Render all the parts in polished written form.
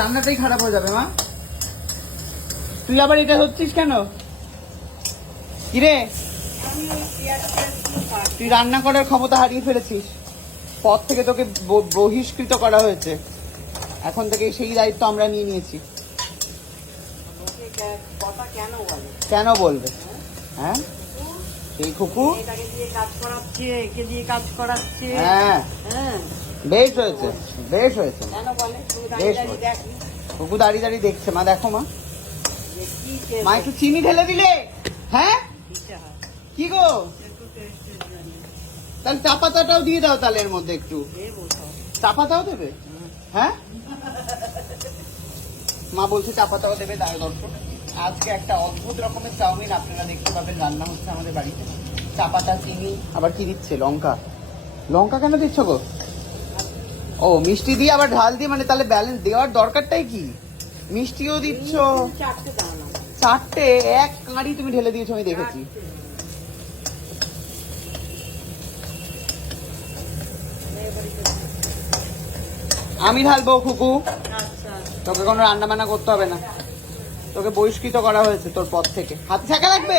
রান্নাটাই খারাপ হয়ে যাবে মা। তুই আবার এটা হচ্ছিস কেন? কিরে, তুই রান্না করার ক্ষমতা হারিয়ে ফেলেছিস। পর থেকে তোকে বহিষ্কৃত করা হয়েছে। এখন থেকে সেই দায়িত্ব আমরা নিয়ে নিয়েছি। কেন বলবে? হ্যাঁ, এই খুকু হ্যাঁ বেশ হয়েছে, বেশ হয়েছে, বেশ হয়েছে। খুকু দাঁড়িয়ে দাঁড়িয়ে দেখছে। মা দেখো মা, মা একটু চিনি ঢেলে দিলে। হ্যাঁ কি গো, তাহলে চা পাতাটাও দিয়ে দাও তাহলে এর মধ্যে একটু। চা পাতাও দেবে? হ্যাঁ মা বলছে চা পাতাও দেবে। দর্শক, আজকে একটা অদ্ভুত রকমের চাউমিন আপনারা দেখতে পাবেন রান্না হচ্ছে আমাদের বাড়িতে। চা পাতা, চিনি, আবার কি দিচ্ছে? লঙ্কা। লঙ্কা কেন দিচ্ছ গো? ও মিষ্টি দিয়ে আবার ঢাল দিয়ে, মানে তাহলে ব্যালেন্স দেওয়ার দরকারটাই কি? মিষ্টিও দিচ্ছ, চারটে এক কাঁড়ি তুমি ঢেলে দিয়েছো, আমি দেখেছি। আমি ঢালবো খুকু, তোকে কোনো রান্না বান্না করতে হবে না। তোকে বহিষ্কৃত করা হয়েছে তোর পদ থেকে। হাতে ছাকা লাগবে?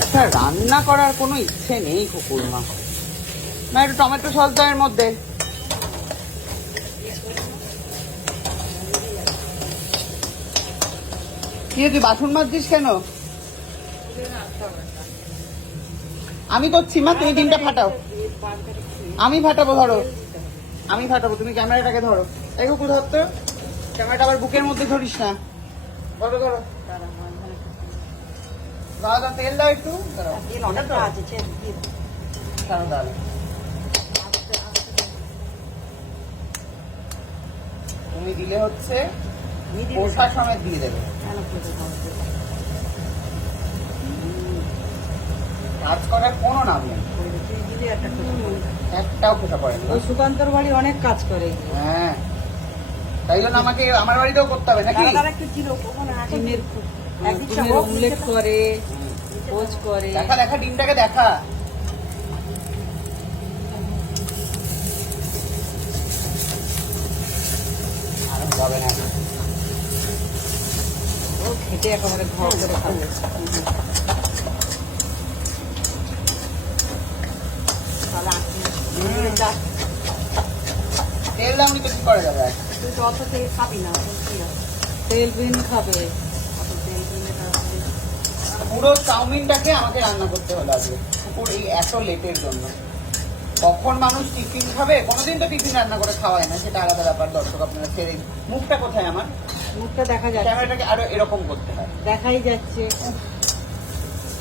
আচ্ছা, রান্না করার কোনো ইচ্ছে নেই খুকুর মা। না একটু টমেটো সস দাও এর মধ্যে। কি তুই বাসন মাজছিস কেন? আমি করছি মা, তুমি ডিমটা ফাটাও। আমি ফাটাবো, ধরো আমি ফাটাবো, তুমি ক্যামেরাটাকে ধরো। এই কুকুর ধরতো, ক্যামেরাটা আবার বুকের মধ্যে ধরিস না। ধরো ধরো, দাদা তেল দাও একটু। তুমি দিলে হচ্ছে পোষা সমেত দিয়ে দেবে। কাজ করার কোনো নাম নেই, একটাও খোসা পড়ে না। ওই সুকান্তর বাড়ি অনেক কাজ করে। হ্যাঁ, তাই জন্য আমাকে আমার বাড়িতেও করতে হবে নাকি? অমলেট করে, পোচ করে। দেখা দেখা ডিমটাকে দেখা। আর হবে না, ও খেতে একেবারে ঘর করে খাবে। তেল দাম বেশি করে যাবে। তুই তো অত তেল খাবি না, তেল বিন খাবে। পুরো চাউমিনটাকে আমাকে রান্না করতে হলো আজকে পুরো এই এত লেটের জন্য। কখন মানুষ টিফিন খাবে? কোনোদিন তো টিফিন রান্না করে খাওয়ায় না, সেটা আলাদা ব্যাপার। দর্শক আপনারা ছেড়ে, মুখটা কোথায় আমার? মুখটা দেখা যাচ্ছে, ক্যামেরাটাকে আরো এরকম করতে হয়। দেখাই যাচ্ছে।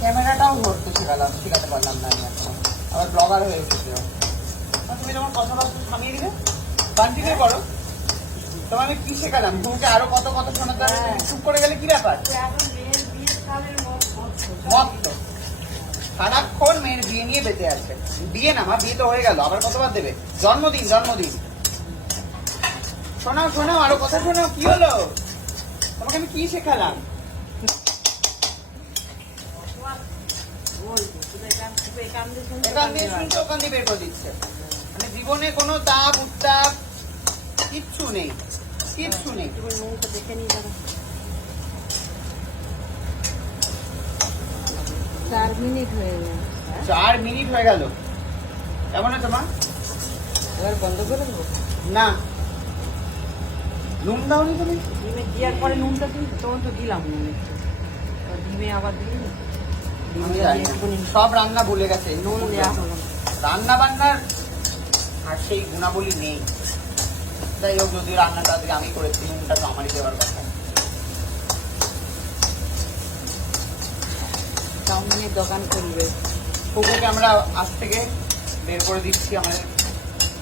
ক্যামেরাটাও ধরতে শিখাতে পারলাম না আমি এখন, আবার ব্লগার হয়ে এসেছি। তুমি যখন কথা বলছো থামিয়ে দিবে, কন্টিনিউ করো। তোমার আমি কি শেখালাম? তোমাকে আরো কত কত শোনাতে হবে, চুপ করে গেলে কি ব্যাপার? সারাক্ষণ মেয়ের বিয়ে নিয়ে বেঁচে আছে। বিয়ে না মা, বিয়ে তো হয়ে গেল, আবার কতবার দেবে? জন্মদিন, জন্মদিন। শোনাও শোনাও, আরো কথা শোনাও। কি হলো? তোমাকে আমি কি শেখালাম? এখান দিয়ে শুনছে, ওখান দিয়ে বের করে দিচ্ছে। মানে জীবনে কোনো তাপ উত্তাপ কিচ্ছু নেই, কিচ্ছু নেই। দেখে নিয়ে যাবে। 4 মিনিট হয়ে গেল। 4 মিনিট হয়ে গেল। কেমন আছে মা? এবার বন্ধ করে দেবো না, নুন দাওনি তুমি? ডিমে দেওয়ার পরে নুনটা দিই, তখন তো দিলাম নুন একটু। ডিমে আবার দিই। সব রান্না ভুলে গেছে, নুন দেওয়া হলো। রান্না বান্নার আর সেই গুণাবলী নেই। যাই হোক, যদি রান্নাটা আজকে আমি করেছি, নুনটা তো আমারই দেওয়ার কথা। চাউমিনের দোকান করবে। কুকুরকে আমরা আজ থেকে বের করে দিচ্ছি আমাদের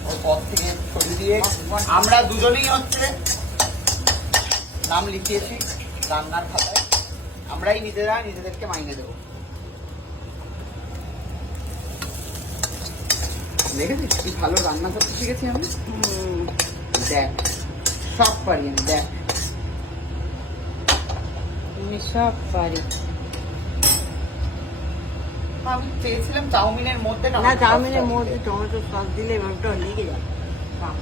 ওর পথ থেকে সরিয়ে দিয়ে। আমরা দুজনেই হচ্ছে নাম লিখিয়েছি রান্নার খাতায়। আমরাই নিজেদেরকে মাইনে দেবো। দেখেছিস কি ভালো রান্না করতে শিখেছি আমি। দেখ সব পারি আমি, দেখ আমি সব পারি। আমি চেয়েছিলাম চাউমিনের মধ্যে না টমেটো চাউমিনের সসটা মধ্যে দিতে। টমেটো সস দিলে ওটা লেগে যাবে। বাহ।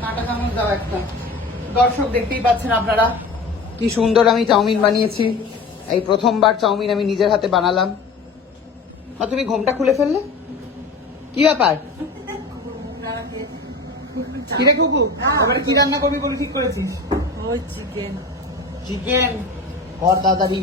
কাঁটা চামচ দাও একটা। দর্শক দেখতেই পাচ্ছেন আপনারা কি সুন্দর আমি চাউমিন বানিয়েছি। এই প্রথমবার চাউমিন আমি নিজের হাতে বানালাম। আর তুমি ঘোমটা খুলে ফেললে, কি ব্যাপার? কি রে কুকু, এবারে কি রান্না করবি বলে ঠিক করেছিস? ওই চিকেন। চিকেন কর তাড়াতাড়ি।